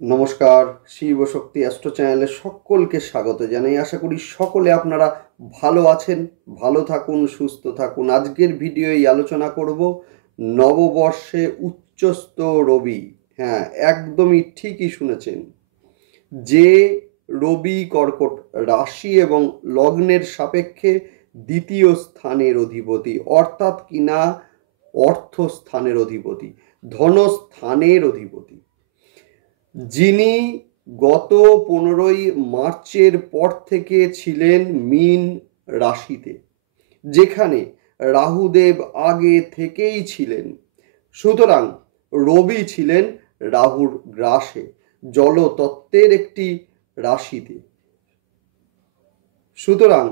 নমস্কার, শিব শক্তি অ্যাস্ট্রো চ্যানেলে সকলকে স্বাগত জানাই। আশা করি সকলে আপনারা ভালো আছেন, ভালো থাকুন, সুস্থ থাকুন। আজকের ভিডিওয় আলোচনা করব নববর্ষে উচ্চস্থ রবি। হ্যাঁ, একদমই ঠিকই শুনেছেন। যে রবি কর্কট রাশি এবং লগ্নের সাপেক্ষে দ্বিতীয় স্থানের অধিপতি, অর্থাৎ কিনা অর্থস্থানের অধিপতি, ধনস্থানের অধিপতি, যিনি গত 15ই মার্চের পর থেকে ছিলেন মীন রাশিতে, যেখানে রাহুদেব আগে থেকেই ছিলেন। সুতরাং রবি ছিলেন রাহুর গ্রাসে, জলতত্ত্বের একটি রাশিতে। সুতরাং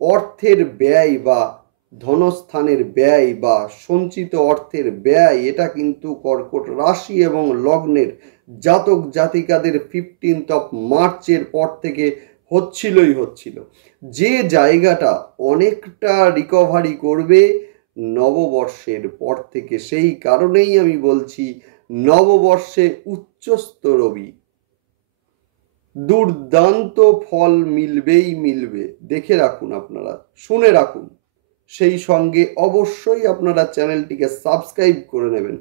অর্থের ব্যয় বা ধনস্থানের ব্যয় বা সঞ্চিত অর্থের ব্যয়, এটা কিন্তু কর্কট রাশি এবং লগ্নের জাতক জাতিকাদের 15 মার্চের পর থেকে হচ্ছিল। যে জায়গাটা অনেকটা রিকভারি করবে নববর্ষের পর থেকে। সেই কারণেই আমি বলছি নববর্ষে উচ্চস্থ রবি দুর্দান্ত ফল মিলবে। দেখে রাখুন, আপনারা শুনে রাখুন। সেই সঙ্গে অবশ্যই আপনারা চ্যানেলটিকে সাবস্ক্রাইব করে নেবেন,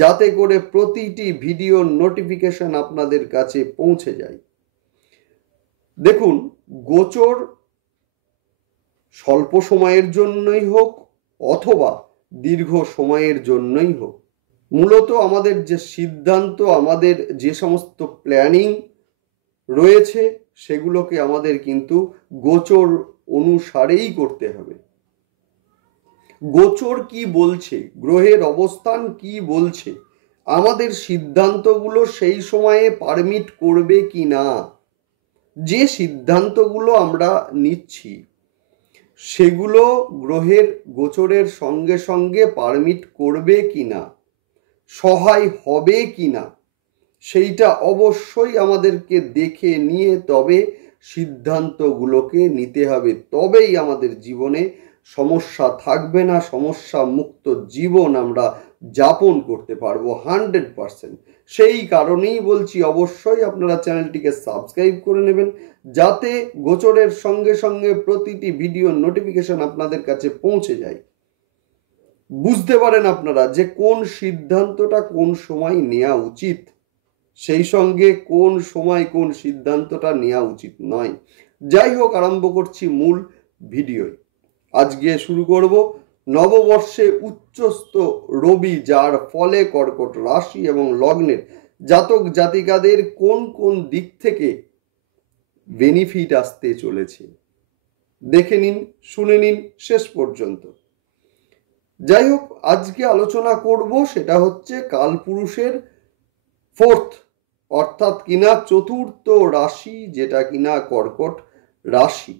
যাতে করে প্রতিটি ভিডিও নোটিফিকেশন আপনাদের কাছে পৌঁছে যায়। দেখুন, গোচর স্বল্প সময়ের জন্যই হোক অথবা দীর্ঘ সময়ের জন্যই হোক, মূলত আমাদের যে সিদ্ধান্ত, আমাদের যে সমস্ত প্ল্যানিং রয়েছে, সেগুলোকে আমাদের কিন্তু গোচর অনুসারেই করতে হবে। গোচর কি বলছে, গ্রহের অবস্থান কি বলছে, আমাদের সিদ্ধান্তগুলো সেই সময়ে পারমিট করবে কি না, যে সিদ্ধান্তগুলো আমরা নিচ্ছি সেগুলো গ্রহের গোচরের সঙ্গে সঙ্গে পারমিট করবে কি না, সহায় হবে কি না, সেইটা অবশ্যই আমাদেরকে দেখে নিয়ে তবে সিদ্ধান্তগুলোকে নিতে হবে। তবেই আমাদের জীবনে সমস্যা থাকবে না, সমস্যা মুক্ত জীবন আমরা যাপন করতে পারবো 100%। সেই কারণেই বলছি অবশ্যই আপনারা চ্যানেলটিকে সাবস্ক্রাইব করে নেবেন, যাতে গোচরের সঙ্গে সঙ্গে প্রতিটি ভিডিও নোটিফিকেশন আপনাদের কাছে পৌঁছে যায়। বুঝতে পারেন আপনারা যে কোন সিদ্ধান্তটা কোন সময় নেওয়া উচিত, সেই সঙ্গে কোন সময় কোন সিদ্ধান্তটা নেওয়া উচিত নয়। যাই হোক, আরম্ভ করছি মূল ভিডিও। আজকে শুরু করব নববর্ষে উচ্চস্থ রবি, যার ফলে কর্কট রাশি এবং লগ্নের জাতক জাতিকাদের কোন কোন দিক থেকে বেনিফিট আসতে চলেছে দেখে নিন, শুনে নিন শেষ পর্যন্ত। যাই হোক, আজকে আলোচনা করব সেটা হচ্ছে কালপুরুষের ফোর্থ, অর্থাৎ কিনা চতুর্থ রাশি, যেটা কিনা কর্কট রাশি।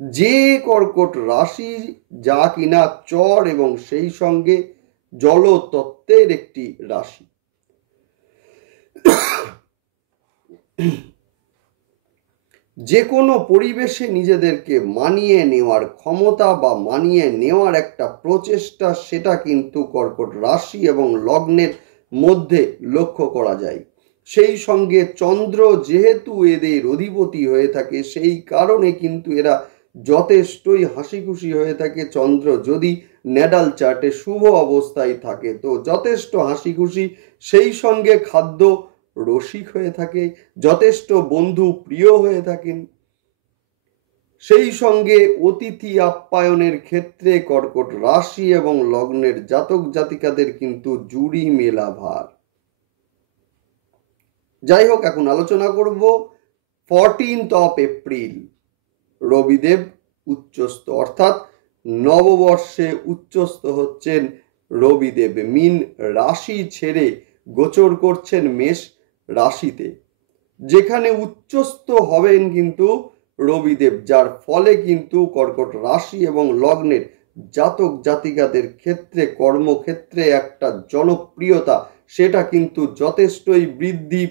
যে কর্কট রাশি যা কিনা চর এবং সেই সঙ্গে জলতত্ত্বের একটি রাশি। যে কোনো পরিবেশে নিজেদেরকে মানিয়ে নেওয়ার ক্ষমতা বা মানিয়ে নেওয়ার একটা প্রচেষ্টা, সেটা কিন্তু কর্কট রাশি এবং লগ্নের মধ্যে লক্ষ্য করা যায়। সেই সঙ্গে চন্দ্র যেহেতু এদের অধিপতি হয়ে থাকে, সেই কারণে কিন্তু এরা যথেষ্টই হাসি খুশি হয়ে থাকে। চন্দ্র যদি ন্যাটাল চার্টে শুভ অবস্থায় থাকে তো যথেষ্ট হাসি খুশি, সেই সঙ্গে খাদ্য রসিক হয়ে থাকে, যথেষ্ট বন্ধু প্রিয় হয়ে থাকেন। সেই সঙ্গে অতিথি আপ্যায়নের ক্ষেত্রে কর্কট রাশি এবং লগ্নের জাতক জাতিকাদের কিন্তু জুড়ি মেলা ভার। যাই হোক, এখন আলোচনা করব 14 এপ্রিল রবিদেব উচ্চস্থ, অর্থাৎ নববর্ষে উচ্চস্থ হচ্ছেন রবিদেব। মীন রাশি ছেড়ে গোচর করছেন মেষ রাশিতে, যেখানে উচ্চস্থ হবেন কিন্তু রবিদেব, যার ফলে কিন্তু কর্কট রাশি এবং লগ্নের জাতক জাতিকাদের ক্ষেত্রে কর্মক্ষেত্রে একটা জনপ্রিয়তা, সেটা কিন্তু যথেষ্টই বৃদ্ধি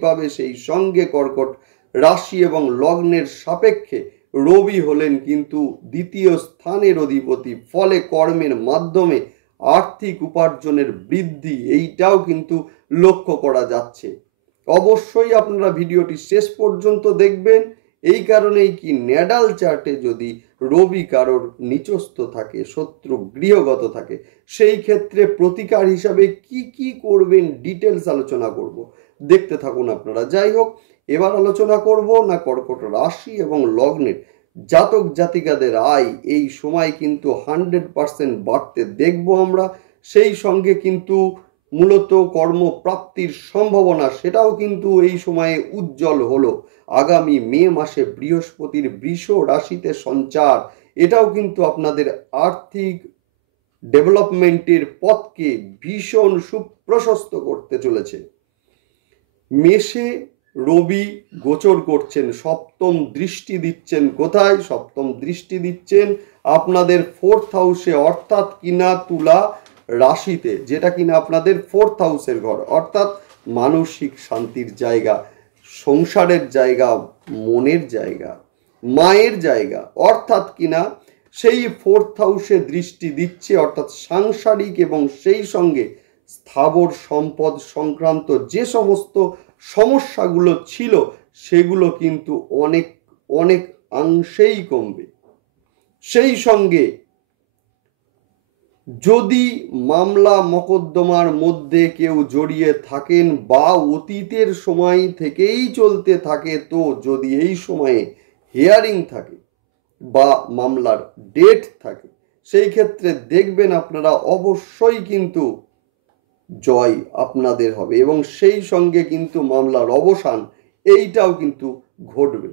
পাবে। সেই সঙ্গে কর্কট রাশি এবং লগ্নের সাপেক্ষে রবি হলেন কিন্তু দ্বিতীয় স্থানের অধিপতি, ফলে কর্মের মাধ্যমে আর্থিক উপার্জনের বৃদ্ধি, এইটাও কিন্তু লক্ষ্য করা যাচ্ছে। অবশ্যই আপনারা ভিডিওটি শেষ পর্যন্ত দেখবেন। এই কারণেই কি ন্যাডাল চার্টে যদি রবি কারোর নিচস্থ থাকে, শত্রু গৃহগত থাকে, সেই ক্ষেত্রে প্রতিকার হিসাবে কি কি করবেন ডিটেলস আলোচনা করব। দেখতে থাকুন আপনারা। যাই হোক, এবার আলোচনা করব না কর্কট রাশি এবং লগ্নের জাতক জাতিকাদের আয় এই সময় কিন্তু 100% বাড়তে দেখব আমরা। সেই সঙ্গে কিন্তু মূলত কর্মপ্রাপ্তির সম্ভাবনা সেটাও কিন্তু এই সময়ে উজ্জ্বল হলো। আগামী মে মাসে বৃহস্পতির বৃষ রাশিতে সঞ্চার, এটাও কিন্তু আপনাদের আর্থিক ডেভেলপমেন্টের পথকে ভীষণ সুপ্রশস্ত করতে চলেছে। মেষে রবি গোচর করছেন, সপ্তম দৃষ্টি দিচ্ছেন। কোথায় সপ্তম দৃষ্টি দিচ্ছেন? আপনাদের 4th হাউসে, অর্থাৎ কিনা তুলা রাশিতে, যেটা কিনা আপনাদের 4th হাউসের ঘর, অর্থাৎ মানসিক শান্তির জায়গা, সংসারের জায়গা, মনের জায়গা, মায়ের জায়গা, অর্থাৎ কিনা সেই 4th হাউসে দৃষ্টি দিচ্ছে, অর্থাৎ সাংসারিক এবং সেই সঙ্গে স্থাবর সম্পদ সংক্রান্ত যে সমস্ত সমস্যাগুলো ছিল সেগুলো কিন্তু অনেক অনেক অংশেই কমবে। সেই সঙ্গে যদি মামলা মকদ্দমার মধ্যে কেউ জড়িয়ে থাকেন বা অতীতের সময় থেকেই চলতে থাকে, তো যদি এই সময়ে হিয়ারিং থাকে বা মামলার ডেট থাকে, সেই ক্ষেত্রে দেখবেন আপনারা অবশ্যই কিন্তু জয় আপনাদের হবে এবং সেই সঙ্গে কিন্তু মামলার অবসান এইটাও কিন্তু ঘটবে।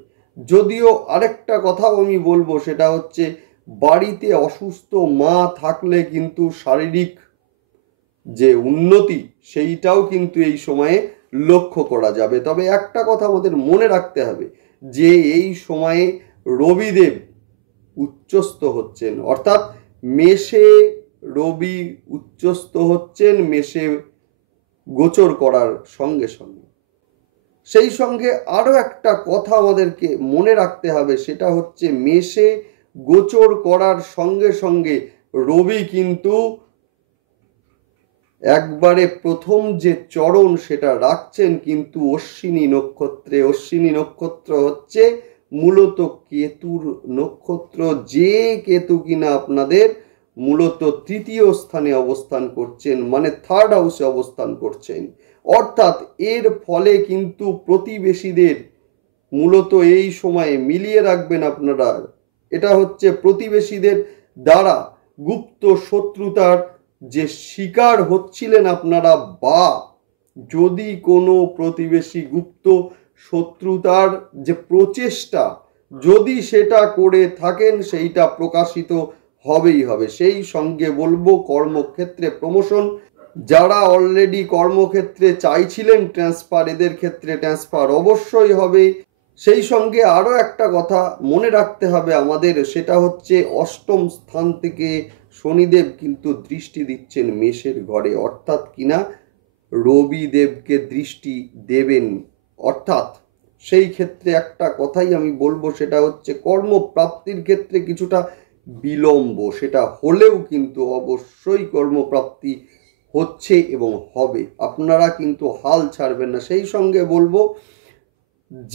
যদিও আরেকটা কথাও আমি বলবো, সেটা হচ্ছে বাড়িতে অসুস্থ মা থাকলে কিন্তু শারীরিক যে উন্নতি সেইটাও কিন্তু এই সময়ে লক্ষ্য করা যাবে। তবে একটা কথা আমাদের মনে রাখতে হবে যে এই সময়ে রবিদেব উচ্চস্থ হচ্ছেন, অর্থাৎ মেষে রবি উচ্চস্থ হচ্ছেন মেষে গোচর করার সঙ্গে সঙ্গে। সেই সঙ্গে আরো একটা কথা আমাদেরকে মনে রাখতে হবে, সেটা হচ্ছে মেষে গোচর করার সঙ্গে সঙ্গে রবি কিন্তু একবারে প্রথম যে চরণ সেটা রাখছেন কিন্তু অশ্বিনী নক্ষত্রে। অশ্বিনী নক্ষত্র হচ্ছে মূলত কেতুর নক্ষত্র, যে কেতু কিনা আপনাদের মূলত 3য় স্থানে অবস্থান করছেন, মানে 3rd হাউসে অবস্থান করছেন। অর্থাৎ এর ফলে কিন্তু প্রতিবেশীদের মূলত এই সময়ে মিলিয়ে রাখবেন আপনারা, এটা হচ্ছে প্রতিবেশীদের দ্বারা গুপ্ত শত্রুতার যে শিকার হচ্ছিলেন আপনারা, বা যদি কোনো প্রতিবেশী গুপ্ত শত্রুতার যে প্রচেষ্টা যদি সেটা করে থাকেন, সেইটা প্রকাশিত হবেই হবে। সেই সঙ্গে বলবো কর্মক্ষেত্রে প্রমোশন, যারা অলরেডি কর্মক্ষেত্রে চাইছিলেন ট্রান্সফার, এদের ক্ষেত্রে ট্রান্সফার অবশ্যই হবে। সেই সঙ্গে আরো একটা কথা মনে রাখতে হবে আমাদের, সেটা হচ্ছে 8ম স্থান থেকে শনিদেব কিন্তু দৃষ্টি দিচ্ছেন মেষের ঘরে, অর্থাৎ কিনা রবি দেবকে দৃষ্টি দেবেন। অর্থাৎ সেই ক্ষেত্রে একটা কথাই আমি বলবো, সেটা হচ্ছে কর্মপ্রাপ্তির ক্ষেত্রে কিছুটা বিলম্ব, সেটা হলেও কিন্তু অবশ্যই কর্মপ্রাপ্তি হচ্ছে এবং হবে। আপনারা কিন্তু হাল ছাড়বেন না। সেই সঙ্গে বলবো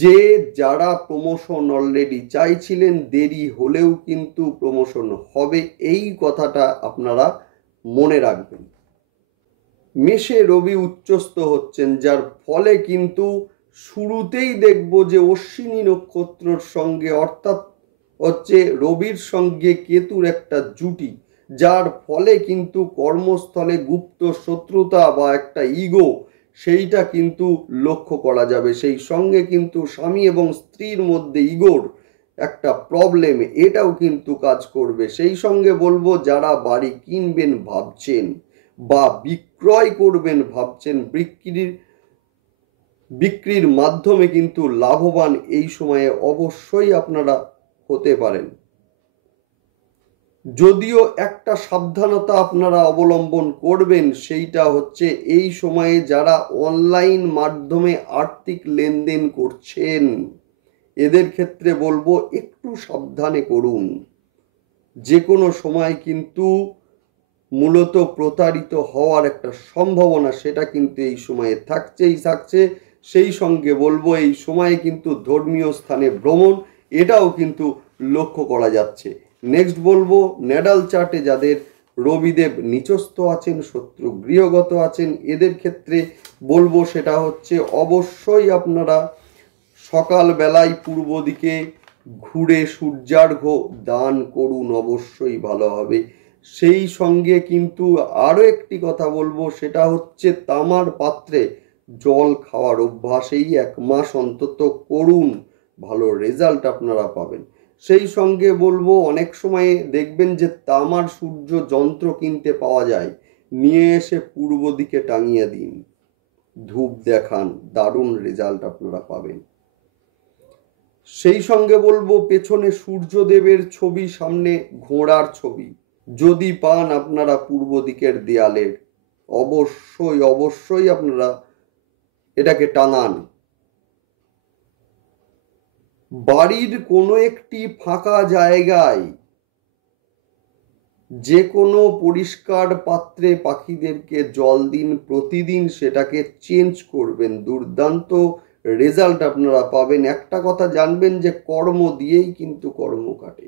যে যারা প্রমোশন অলরেডি চাইছিলেন, দেরি হলেও কিন্তু প্রমোশন হবে, এই কথাটা আপনারা মনে রাখবেন। মেষে রবি উচ্চস্থ হচ্ছেন, যার ফলে কিন্তু শুরুতেই দেখব যে অশ্বিনী নক্ষত্রের সঙ্গে, অর্থাৎ হচ্ছে রবির সঙ্গে কেতুর একটা জুটি, যার ফলে কিন্তু কর্মস্থলে গুপ্ত শত্রুতা বা একটা ইগো সেইটা কিন্তু লক্ষ্য করা যাবে। সেই সঙ্গে কিন্তু স্বামী এবং স্ত্রীর মধ্যে ইগোর একটা প্রবলেম, এটাও কিন্তু কাজ করবে। সেই সঙ্গে বলবো যারা বাড়ি কিনবেন ভাবছেন বা বিক্রয় করবেন ভাবছেন, বিক্রির মাধ্যমে কিন্তু লাভবান এই সময়ে অবশ্যই আপনারা হতে পারেন। যদিও একটা সাবধানতা আপনারা অবলম্বন করবেন, সেইটা হচ্ছে এই সময়ে যারা অনলাইন মাধ্যমে আর্থিক লেনদেন করছেন, এদের ক্ষেত্রে বলবো একটু সাবধানে করুন। যে কোনো সময় কিন্তু মূলত প্রতারিত হওয়ার একটা সম্ভাবনা সেটা কিন্তু এই সময়ে থাকছে। সেই সঙ্গে বলবো এই সময়ে কিন্তু ধর্মীয় স্থানে ভ্রমণ এটাও কিন্তু লক্ষ্য করা যাচ্ছে। নেক্সট বলবো ন্যাডাল চার্টে যাদের রবিদেব নিচস্থ আছেন, শত্রু গৃহগত আছেন, এদের ক্ষেত্রে বলবো সেটা হচ্ছে অবশ্যই আপনারা সকালবেলায় পূর্ব দিকে ঘুরে সূর্যার্ঘ্য দান করুন, অবশ্যই ভালো হবে। সেই সঙ্গে কিন্তু আরও একটি কথা বলবো, সেটা হচ্ছে তামার পাত্রে জল খাওয়ার অভ্যাস এই 1 মাস অন্তত করুন, ভালো রেজাল্ট আপনারা পাবেন। সেই সঙ্গে বলবো অনেক সময় দেখবেন যে তামার সূর্য যন্ত্র কিনতে পাওয়া যায়, নিয়ে এসে পূর্ব দিকে টাঙিয়ে দিন, ধূপ দেখান, দারুণ রেজাল্ট আপনারা পাবেন। সেই সঙ্গে বলবো পেছনে সূর্যদেবের ছবি, সামনে ঘোড়ার ছবি যদি পান আপনারা পূর্ব দিকের দেয়ালের, অবশ্যই অবশ্যই আপনারা এটাকে টাঙান। বাড়ির কোনো একটি ফাঁকা জায়গায় যে কোনো পরিষ্কার পাত্রে পাখিদেরকে জল দিন প্রতিদিন, সেটাকে চেঞ্জ করবেন, দুর্দান্ত রেজাল্ট আপনারা পাবেন। একটা কথা জানবেন যে কর্ম দিয়েই কিন্তু কর্ম কাটে।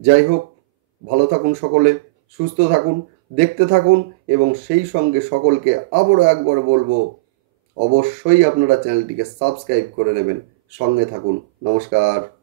যাই হোক, ভালো থাকুন সকলে, সুস্থ থাকুন, দেখতে থাকুন, এবং সেই সঙ্গে সকলকে আবারও একবার বলবো অবশ্যই আপনারা চ্যানেলটিকে সাবস্ক্রাইব করে নেবেন। সঙ্গে থাকুন। নমস্কার।